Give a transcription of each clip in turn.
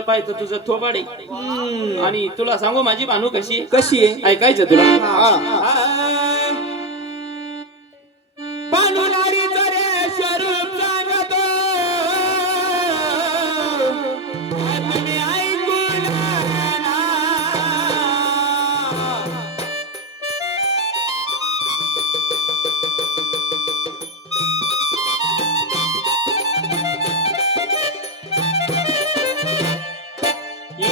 स्थळ पाहिजे तुझं थोबाड. आणि तुला सांगू माझी भानू कशी? कशी आहे? ऐकायचं तुला?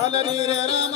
ಚಾಲರಿ ರೇ ರಾಮ